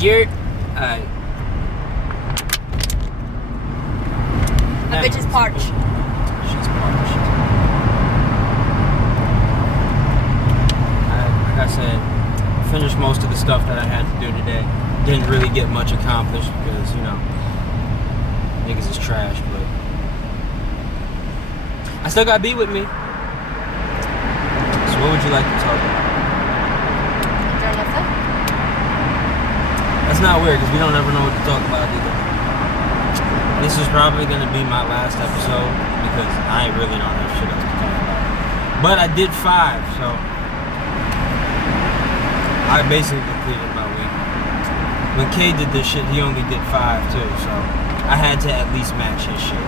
You're... The bitch is parched. She's parched. Like I said, finished most of the stuff that I had to do today. Didn't really get much accomplished because, you know, niggas is trash, but I still got B with me. So what would you like to talk about? That's not weird because we don't ever know what to talk about either. This is probably going to be my last episode because I really don't have shit else to talk about. But I did 5, so I basically completed my week. When K did this shit, he only did 5 too, so I had to at least match his shit.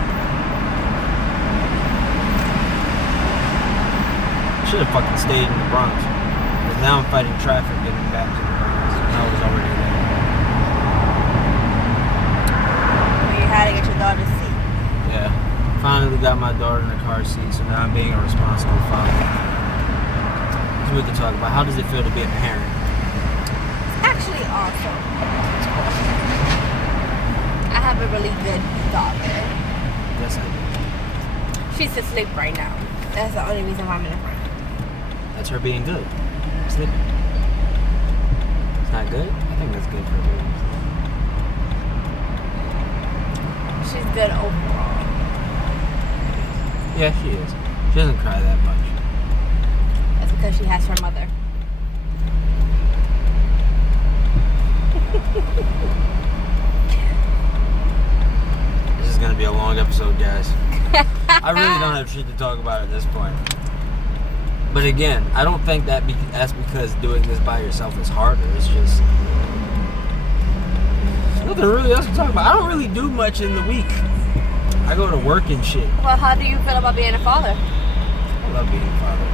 Should have fucking stayed in the Bronx. Because now I'm fighting traffic getting back to the Bronx. And I was already there. You had to get your daughter's seat. Yeah. Finally got my daughter in the car seat, so now I'm being a responsible father. It's weird to talk about. How does it feel to be a parent? It's actually awesome. It's awesome. I have a really good daughter. Yes, I do. She's asleep right now. That's the only reason why I'm in the front. That's her being good. Sleeping. It's not good? I think that's good for her being asleep. She's good overall. Yeah, she is. She doesn't cry that much. That's because she has her mother. This is going to be a long episode, guys. I really don't have shit to talk about at this point. But again, I don't think that's because doing this by yourself is harder. It's just there's nothing really else to talk about. I don't really do much in the week. I go to work and shit. Well, how do you feel about being a father? I love being a father.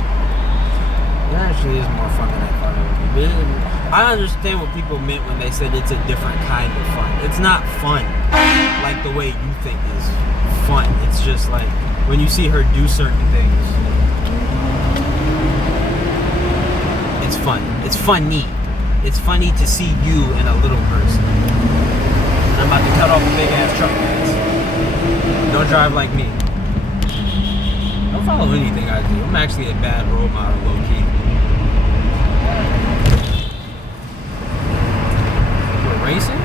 It actually is more fun than I thought it would be. I understand what people meant when they said it's a different kind of fun. It's not fun like the way you think is fun. It's just like when you see her do certain things. It's fun. It's funny. It's funny to see you in a little person. And I'm about to cut off a big ass truck, guys. Don't drive like me. Don't follow anything I do. I'm actually a bad role model, low key. We're racing?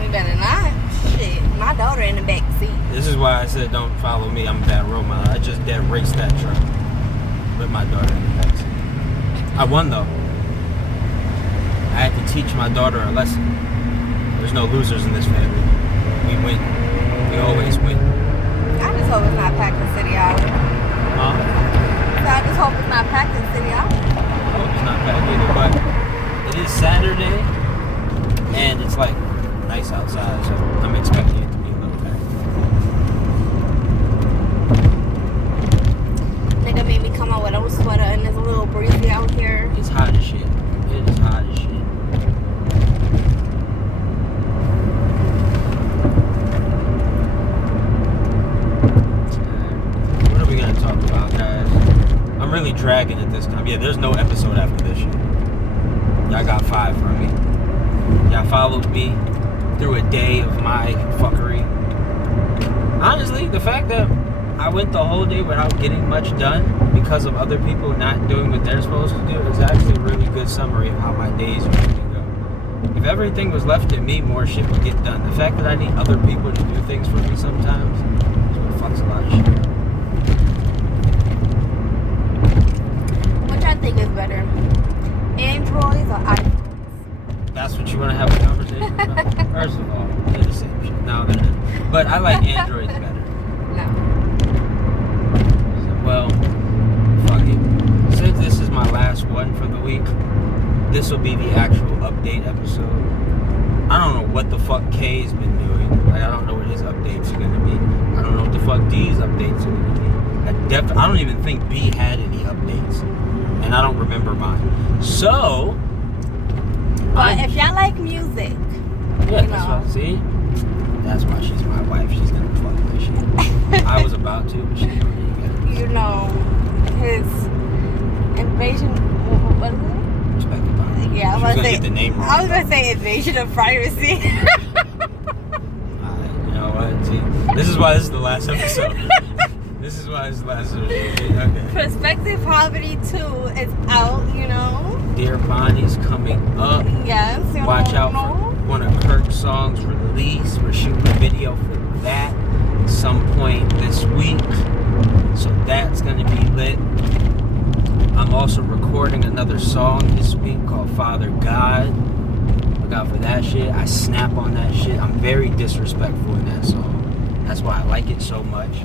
We better not. Shit, my daughter in the back seat. This is why I said don't follow me. I'm a bad role model. I just dead raced that truck with my daughter in the backseat. I won though. I had to teach my daughter a lesson. There's no losers in this family. We win. We always win. I just hope it's not packed in City Island. Huh? I just hope it's not packed in City Island. I hope it's not bad either, but it is Saturday and it's like nice outside, so I'm expecting it to be a little packed. Nigga made me come out with a sweater and it's a little breezy out here. It's hot as shit. It is hot as shit. What are we gonna talk about, guys? I'm really dragging it this time. Yeah, there's no episode after this shit. Y'all got 5 from me. Y'all followed me through a day of my fuckery. Honestly, the fact that I went the whole day without getting much done because of other people not doing what they're supposed to do is actually a really good summary of how my days usually go. If everything was left to me, more shit would get done. The fact that I need other people to do things for me sometimes is what fucks a lot of shit. Which I think is better, Androids or iPhones? That's what you want to have a conversation about? First of all, they're the same shit. No, they're not. But I like Androids better. No. Well, fuck it. Since this is my last one for the week, this will be the actual update episode. I don't know what the fuck K's been doing. Like, I don't know what his updates are gonna be. I don't know what the fuck D's updates are gonna be. I don't even think B had any updates. And I don't remember mine. So... But if y'all like music, yeah, you that's know. what, see? That's why she's my wife. She's gonna plug my shit. I was about to, but she already got it. You know, his invasion, what is it? Respect the boundaries. Yeah, She was gonna get the name wrong. I was gonna say invasion of privacy. You know what? See, this is why this is the last episode. This is why this is the last episode. Okay. Perspective Poverty 2 is out, you know. Dear Bonnie's coming up. Yes. Watch out for one of Kirk's songs release. We're shooting a video for that some point this week. So that's gonna be lit. I'm also recording another song this week called Father God. Look out for that shit. I snap on that shit. I'm very disrespectful in that song. That's why I like it so much.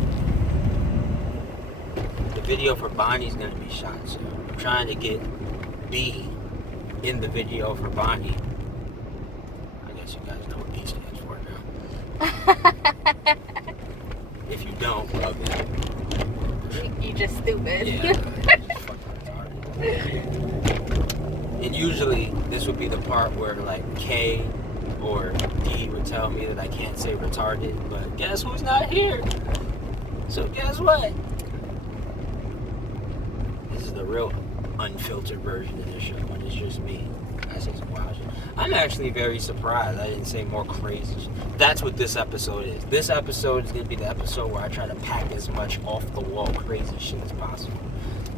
The video for Bonnie's gonna be shot soon. I'm trying to get B in the video for Bonnie. I guess you guys know what B stands for now. If you don't, well then. You just stupid. Yeah. And usually this would be the part where like K or D would tell me that I can't say retarded, but guess who's not here? So guess what? This is the real unfiltered version of this show when it's just me. I say some wild shit. I'm actually very surprised I didn't say more crazy shit. That's what this episode is. This episode is going to be the episode where I try to pack as much off the wall crazy shit as possible.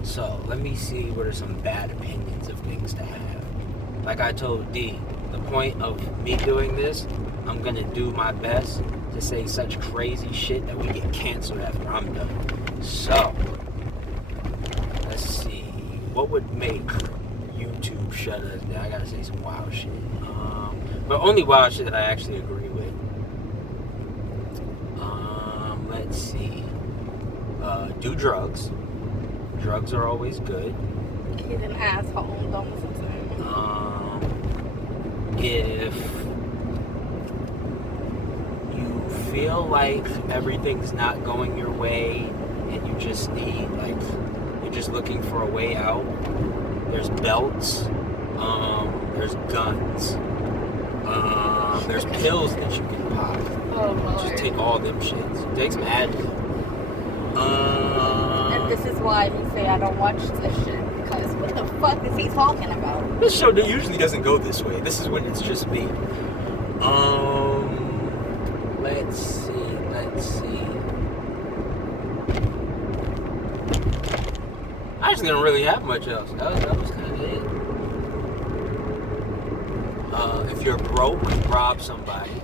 So let me see what are some bad opinions of things to have. Like I told D, the point of me doing this, I'm going to do my best to say such crazy shit that we get canceled after I'm done. So, let's see. What would make YouTube shut us down? I gotta say some wild shit. But only wild shit that I actually agree with. Let's see. Do drugs. Drugs are always good. He's an asshole. Don't listen to him. If you feel like everything's not going your way and you just need, like, you're just looking for a way out, there's belts, there's guns, there's pills that you can pop. Oh, Lord. Just take all them shits. Take some Advil. And this is why you say I don't watch this shit. Because what the fuck is he talking about? This show usually doesn't go this way. This is when it's just me. Let's see. I actually don't really have much else. That was kind of it. If you're broke, rob somebody.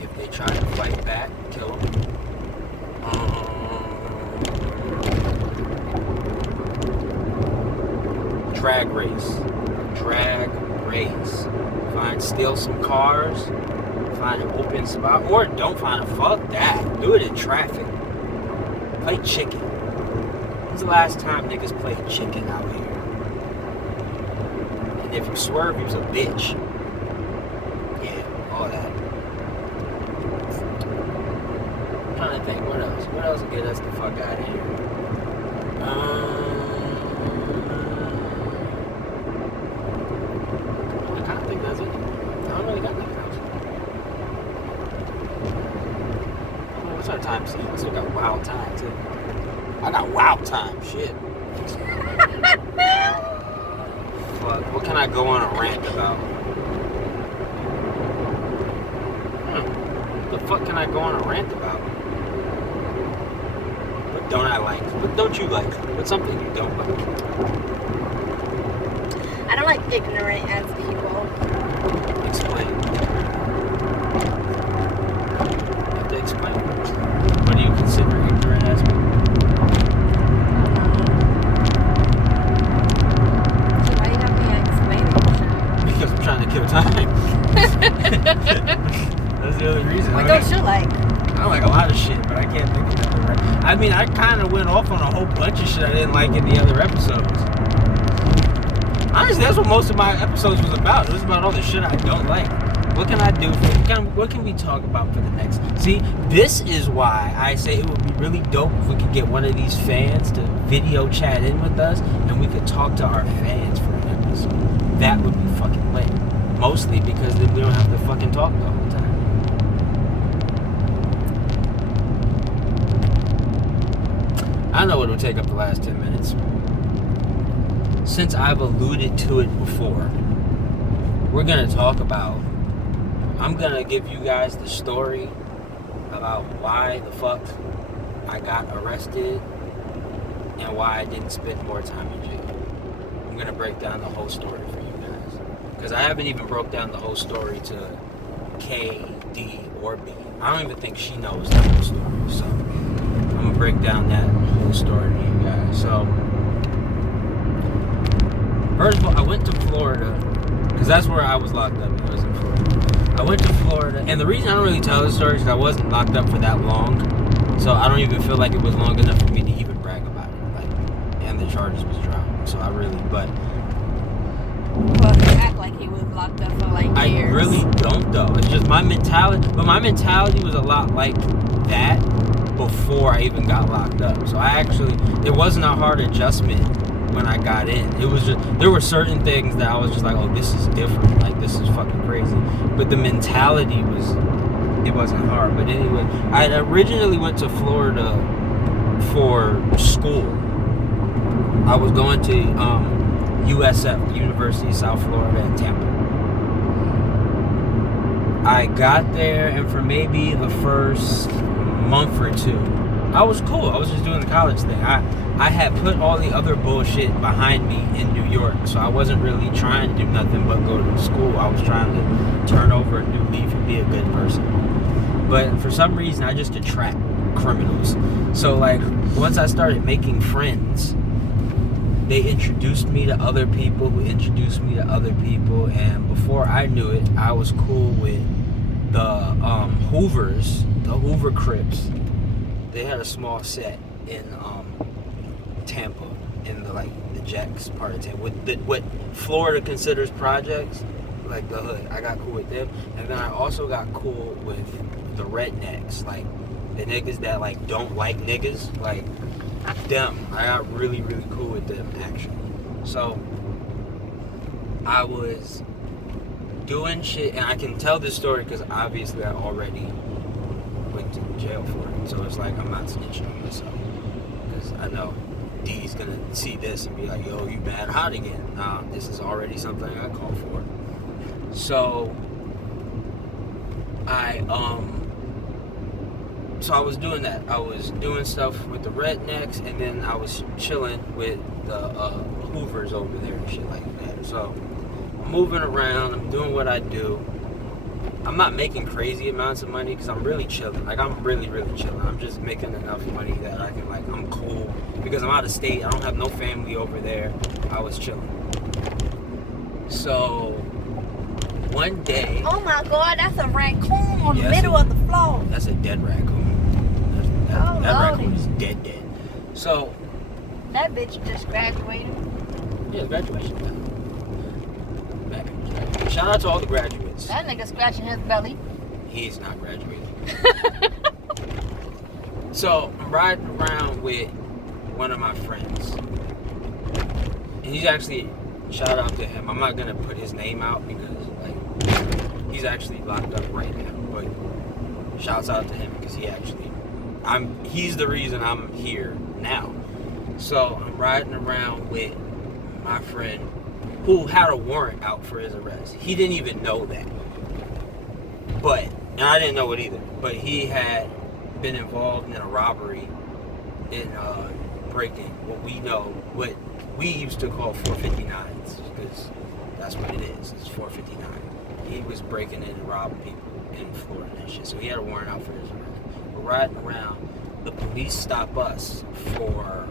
If they try to fight back, kill them. Drag race. Steal some cars. Find an open spot, or don't find a fuck that. Do it in traffic. Play chicken. When's the last time niggas played chicken out here? And if you swerve, he was a bitch. Yeah, all that. I'm trying to think, what else? What else will get us the fuck out of here? I kind of think that's it. I don't really got nothing else. What's our time? See, I still got wild time too. I got wild time, shit. Fuck, what can I go on a rant about? What the fuck can I go on a rant about? What don't I like? What don't you like? What's something you don't like? I don't like ignorant ass people. Explain. You have to explain. What do you consider ignorant as people? So why you have me explaining shit? Because I'm trying to kill time. That's the only reason. What don't you like? I like a lot of shit, but I can't think of nothing right. I mean, I kind of went off on a whole bunch of shit I didn't like in the other episodes. Honestly, that's what most of my episodes was about. It was about all the shit I don't like. What can I do? What can we talk about for the next? See, this is why I say it would be really dope if we could get one of these fans to video chat in with us and we could talk to our fans for an episode. That would be fucking lit. Mostly because then we don't have to fucking talk the whole time. I know it would take up the last 10 minutes. since I've alluded to it before, we're going to talk about, I'm going to give you guys the story about why the fuck I got arrested and why I didn't spend more time in jail. I'm going to break down the whole story for you guys. Because I haven't even broke down the whole story to K, D, or B. I don't even think she knows the whole story. So I'm going to break down that whole story to you guys. So, first of all, I went to Florida, because that's where I was locked up. I was in Florida. I went to Florida, and the reason I don't really tell this story is because I wasn't locked up for that long. So I don't even feel like it was long enough for me to even brag about it. Like, and the charges was dropped. So I really, but... Well, you act like he was locked up for like years. I really don't though. It's just my mentality. But my mentality was a lot like that before I even got locked up. So it wasn't a hard adjustment when I got in. It was just, there were certain things that I was just like, oh, this is different. Like, this is fucking crazy. But the mentality it wasn't hard. But anyway, I originally went to Florida for school. I was going to USF, University of South Florida in Tampa. I got there, and for maybe the first month or two, I was cool. I was just doing the college thing. I had put all the other bullshit behind me in New York, so I wasn't really trying to do nothing but go to school. I was trying to turn over a new leaf and be a good person. But for some reason, I just attract criminals. So, like, once I started making friends, they introduced me to other people who introduced me to other people, and before I knew it, I was cool with the Hoovers, the Hoover Crips. They had a small set in Tampa, in the Jacks part of Tampa, with what Florida considers projects, like the hood. I got cool with them, and then I also got cool with the rednecks, like the niggas that like don't like niggas, like them. I got really, really cool with them actually. So I was doing shit, and I can tell this story because obviously I already went to jail for it. So it's like I'm not snitching on myself, because I know D's gonna see this and be like, yo, you mad hot again. Nah, this is already something I called for. So I was doing that. I was doing stuff with the rednecks, and then I was chilling with the Hoovers over there and shit like that. So I'm moving around, I'm doing what I do. I'm not making crazy amounts of money because I'm really chilling. Like, I'm really, really chilling. I'm just making enough money that I can, like, I'm cool. Because I'm out of state. I don't have no family over there. I was chilling. So one day... Oh my God, that's a raccoon on the middle of the floor. That's a dead raccoon. That raccoon is dead. So... That bitch just graduated. Yeah, graduation. Shout out to all the graduates. That nigga scratching his belly. He's not graduating. So I'm riding around with one of my friends. And he's actually, shout out to him. I'm not going to put his name out because, like, he's actually locked up right now. But shouts out to him because he's the reason I'm here now. So I'm riding around with my friend who had a warrant out for his arrest. He didn't even know that. And I didn't know it either. But he had been involved in a robbery in breaking what we used to call 459s, because that's what it is. It's 459. He was breaking in and robbing people in Florida and shit. So he had a warrant out for his arrest. We're riding around. The police stop us for...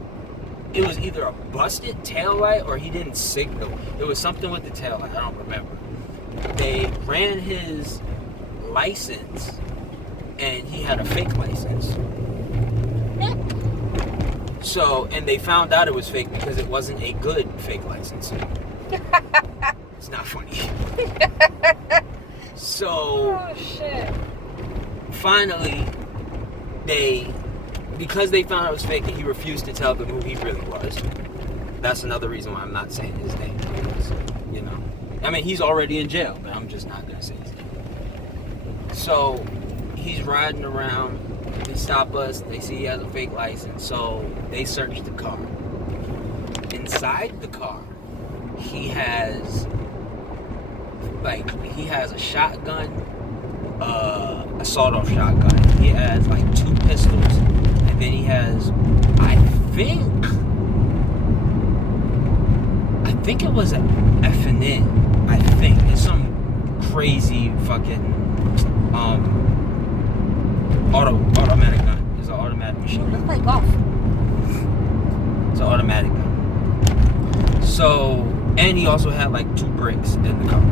It was either a busted taillight or he didn't signal. It was something with the taillight. I don't remember. They ran his license, and he had a fake license. So, and they found out it was fake because it wasn't a good fake license. It's not funny. So, oh shit. Finally, because they found out it was fake, and he refused to tell them who he really was. That's another reason why I'm not saying his name. Because, I mean, he's already in jail, but I'm just not going to say his name. So, he's riding around. They stop us. They see he has a fake license. So, they search the car. Inside the car, he has a shotgun, a sawed-off shotgun. He has like 2 pistols, and then he has, I think it was an F&N. I think it's some crazy fucking automatic gun. It's an automatic machine gun. Let's play golf. It's an automatic gun. So, and he also had like 2 bricks in the car.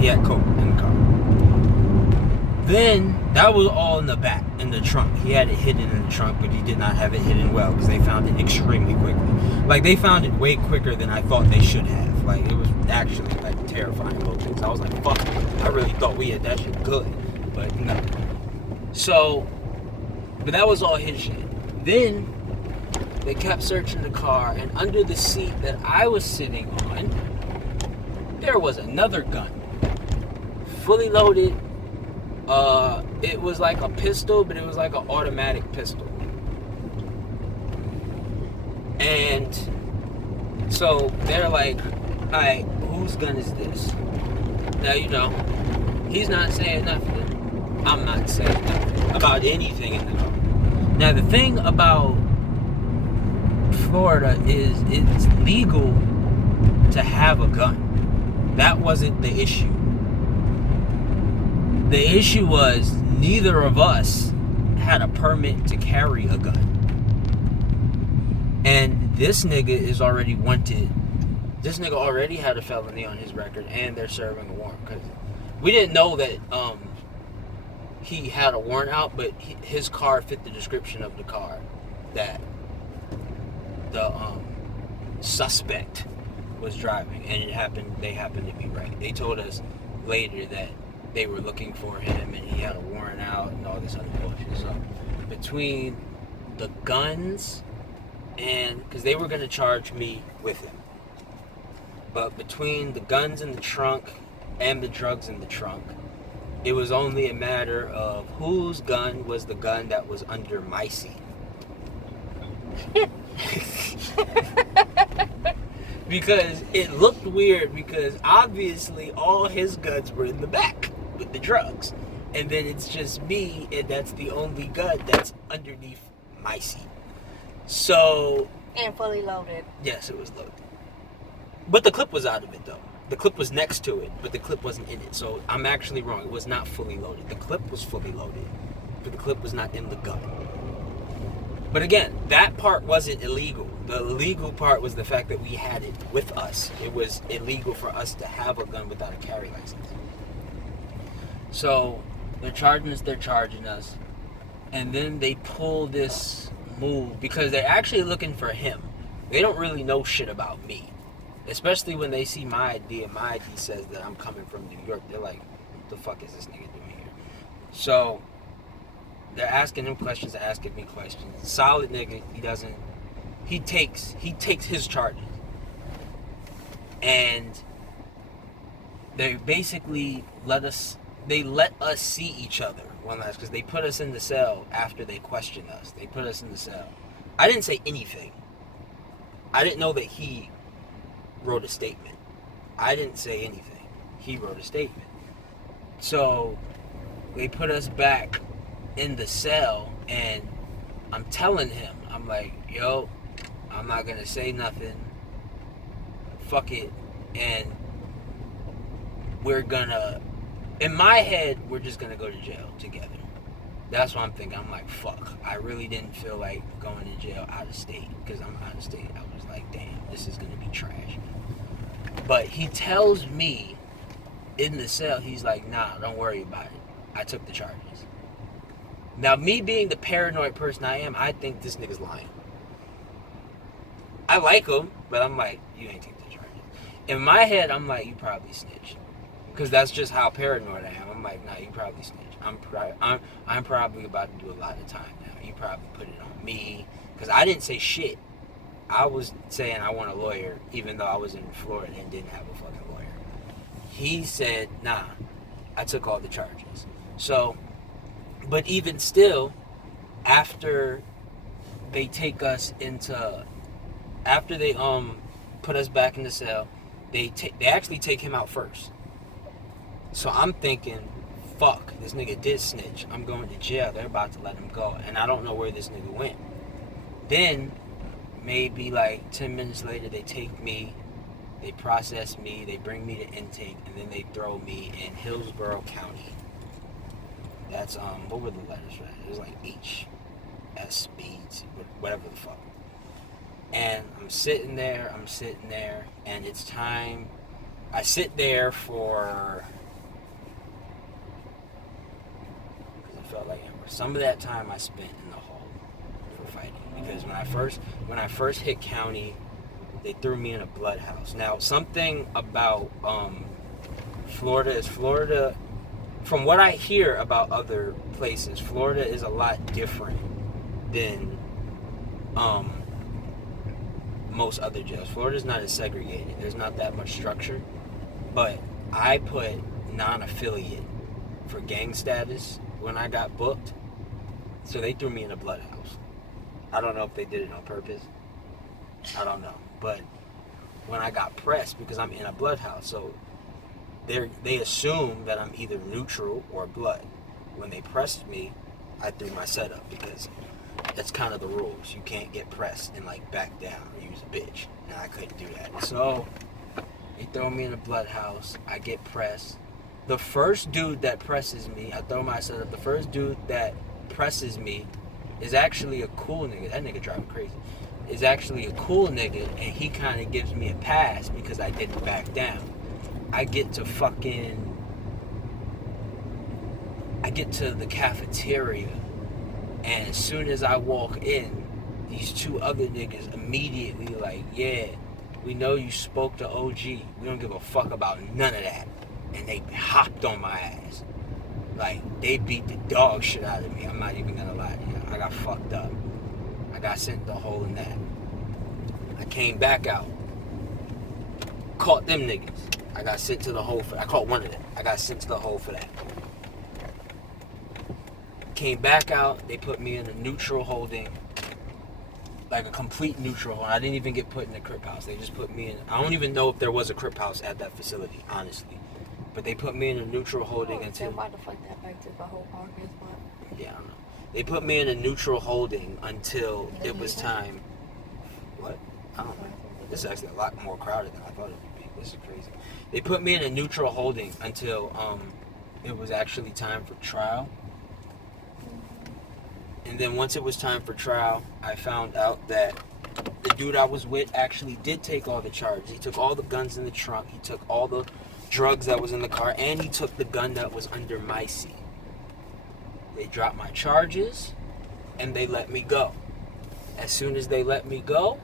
He had coke in the car. Then that was all in the back, in the trunk. He had it hidden in the trunk, but he did not have it hidden well because they found it extremely quickly. Like, they found it way quicker than I thought they should have. Like, it was actually like terrifying little things. I was like, fuck, I really thought we had that shit good, but no. So, but that was all his shit. Then they kept searching the car, and under the seat that I was sitting on, there was another gun, fully loaded. It was like a pistol, but it was like an automatic pistol. And so they're like, alright, whose gun is this? Now, you know, he's not saying nothing. I'm not saying nothing about anything in the car. Now, the thing about Florida is it's legal to have a gun. That wasn't the issue. The issue was neither of us had a permit to carry a gun. And this nigga is already wanted. This nigga already had a felony on his record, and they're serving a warrant. Because we didn't know that he had a warrant out, but his car fit the description of the car that the suspect was driving, and they happened to be right. They told us later that they were looking for him and he had a warrant out and all this other bullshit. So between the guns and because they were going to charge me with him, but between the guns in the trunk and the drugs in the trunk, it was only a matter of whose gun was the gun that was under my seat. Because it looked weird because obviously all his guns were in the back with the drugs, and then it's just me, and that's the only gun that's underneath my seat. So, and fully loaded. Yes, it was loaded, but the clip was out of it though. The clip was next to it, but the clip wasn't in it. So I'm actually wrong. It was not fully loaded. The clip was fully loaded, but the clip was not in the gun. But again, that part wasn't illegal. The illegal part was the fact that we had it with us. It was illegal for us to have a gun without a carry license. So they're charging us. And then they pull this move because they're actually looking for him. They don't really know shit about me. Especially when they see my ID and my ID says that I'm coming from New York. They're like, what the fuck is this nigga doing here? So they're asking him questions, they're asking me questions. Solid nigga, he takes his charges. And they basically let us see each other one last, because they put us in the cell after they questioned us. They put us in the cell. I didn't say anything. I didn't know that he wrote a statement. I didn't say anything. He wrote a statement. So they put us back in the cell, and I'm telling him, I'm like, yo, I'm not gonna say nothing. Fuck it. And in my head, we're just gonna go to jail together. That's what I'm thinking. I'm like, fuck. I really didn't feel like going to jail out of state, because I'm out of state. I was like, damn, this is gonna be trash. But he tells me in the cell, he's like, nah, don't worry about it. I took the charges. Now, me being the paranoid person I am, I think this nigga's lying. I like him, but I'm like, you ain't take the charges. In my head, I'm like, you probably snitched. Because that's just how paranoid I am. I'm like, nah, you probably snitched. I'm probably about to do a lot of time now. You probably put it on me. Because I didn't say shit. I was saying I want a lawyer, even though I was in Florida and didn't have a fucking lawyer. He said, nah, I took all the charges. So, but even still, after they take us into, after they put us back in the cell. They actually take him out first. So I'm thinking, fuck, this nigga did snitch. I'm going to jail. They're about to let him go. And I don't know where this nigga went. Then, maybe like 10 minutes later, they take me, they process me, they bring me to intake, and then they throw me in Hillsborough County. That's, what were the letters for that? It was like H, S, B, T, whatever the fuck. And I'm sitting there, and it's time. I sit there for, because I felt like some of that time I spent in the hall for fighting. Because when I first hit county, they threw me in a blood house. Now, something about Florida, from what I hear about other places, Florida is a lot different than most other jails. Florida's not as segregated. There's not that much structure. But I put non-affiliate for gang status when I got booked. So they threw me in a blood house. I don't know if they did it on purpose. I don't know. But when I got pressed, because I'm in a blood house, so they assume that I'm either neutral or blood. When they pressed me, I threw my setup because that's kind of the rules. You can't get pressed and like back down or use a bitch. And I couldn't do that. So they throw me in a blood house. I get pressed. The first dude that presses me, I throw my setup. The first dude that presses me is actually a cool nigga. That nigga driving crazy. Is actually a cool nigga, and he kind of gives me a pass because I didn't back down. I get to the cafeteria, and as soon as I walk in, these two other niggas immediately like, yeah, we know you spoke to OG. We don't give a fuck about none of that. And they hopped on my ass. Like, they beat the dog shit out of me. I'm not even gonna lie to you. I got fucked up. I got sent the hole in that. I came back out. Caught them niggas. I got sent to the hole for that. I caught one of them. I got sent to the hole for that. Came back out. They put me in a neutral holding. Like a complete neutral holding. I didn't even get put in the crip house. They just put me in. I don't even know if there was a crip house at that facility, honestly. But they put me in a neutral holding until. Why the fuck that back to the whole parking spot? Yeah, I don't know. They put me in a neutral holding until it was time. What? I don't know. This is actually a lot more crowded than I thought it would be. This is crazy. They put me in a neutral holding until it was actually time for trial. And then once it was time for trial, I found out that the dude I was with actually did take all the charges. He took all the guns in the trunk. He took all the drugs that was in the car. And he took the gun that was under my seat. They dropped my charges, and they let me go. As soon as they let me go,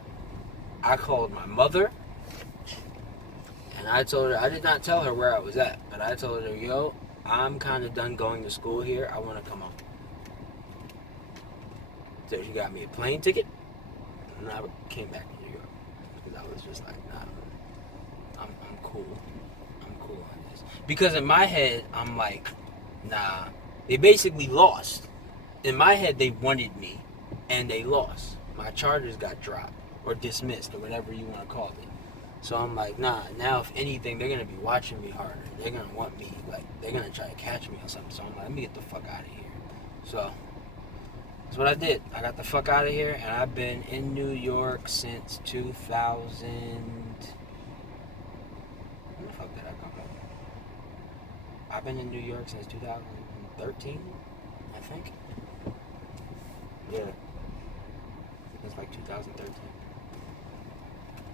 I called my mother, and I told her, I did not tell her where I was at, but I told her, yo, I'm kind of done going to school here. I want to come home. So she got me a plane ticket, and I came back to New York, because I was just like, nah, I'm cool. I'm cool on this. Because in my head, I'm like, nah. They basically lost. In my head, they wanted me, and they lost. My charges got dropped, or dismissed, or whatever you want to call it. So I'm like, nah, now if anything, they're going to be watching me harder. They're going to want me, like, they're going to try to catch me or something. So I'm like, let me get the fuck out of here. So that's what I did. I got the fuck out of here, and I've been in New York since 2000. When the fuck did I come back? I've been in New York since 2013, I think. Yeah. It's like 2013.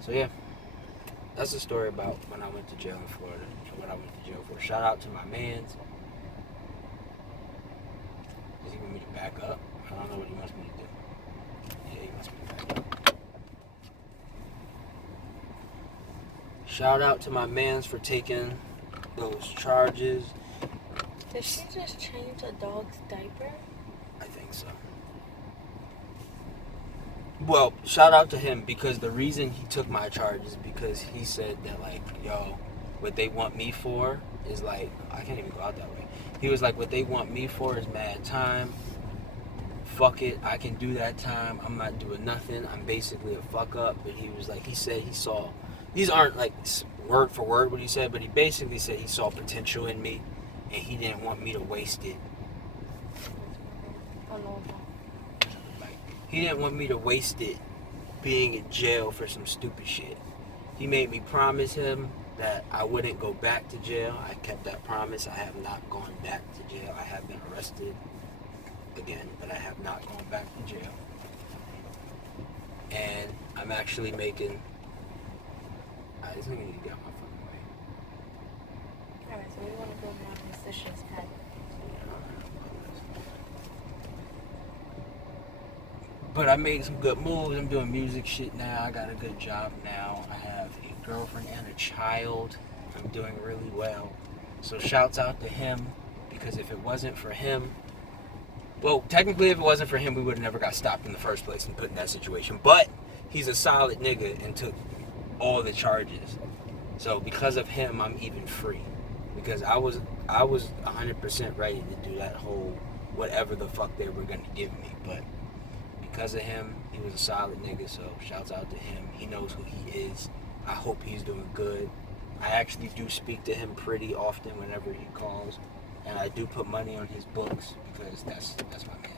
So yeah. That's a story about when I went to jail in Florida and what I went to jail for. Shout out to my mans. Does he want me to back up? I don't know what he wants me to do. Yeah, he wants me to back up. Shout out to my mans for taking those charges. Did she just change a dog's diaper? I think so. Well, shout out to him, because the reason he took my charges is because he said that, like, yo, what they want me for is like, I can't even go out that way. He was like, what they want me for is mad time. Fuck it, I can do that time. I'm not doing nothing. I'm basically a fuck up. But he was like, he said he saw these aren't like word for word what he said, but he basically said he saw potential in me and he didn't want me to waste it. He didn't want me to waste it being in jail for some stupid shit. He made me promise him that I wouldn't go back to jail. I kept that promise. I have not gone back to jail. I have been arrested again, but I have not gone back to jail. And I'm actually making... I just think I need to get my fucking way. Alright, so we want to go more musicians pack. But I made some good moves. I'm doing music shit now. I got a good job now. I have a girlfriend and a child. I'm doing really well. So shouts out to him, because if it wasn't for him, well, technically if it wasn't for him, we would have never got stopped in the first place and put in that situation. But he's a solid nigga and took all the charges. So because of him, I'm even free. Because I was 100% ready to do that whole whatever the fuck they were gonna give me. But because of him, he was a solid nigga, so shouts out to him. He knows who he is. I hope he's doing good. I actually do speak to him pretty often whenever he calls. And I do put money on his books because that's my man.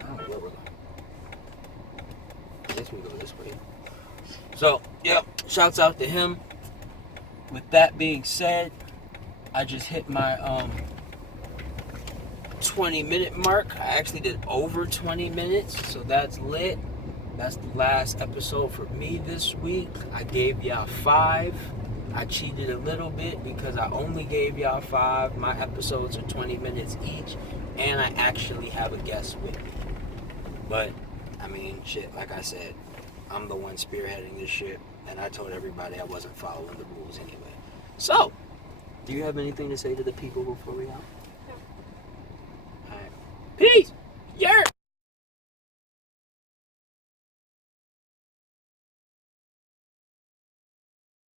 I don't know where we're going. I guess we go this way. So, yeah, shouts out to him. With that being said, I just hit my 20-minute mark. I actually did over 20 minutes, so that's lit. That's the last episode for me this week. I gave y'all 5. I cheated a little bit because I only gave y'all 5. My episodes are 20 minutes each, and I actually have a guest with me. But, I mean, shit, like I said, I'm the one spearheading this shit, and I told everybody I wasn't following the rules anyway. So, do you have anything to say to the people before we out? No. Alright. Peace!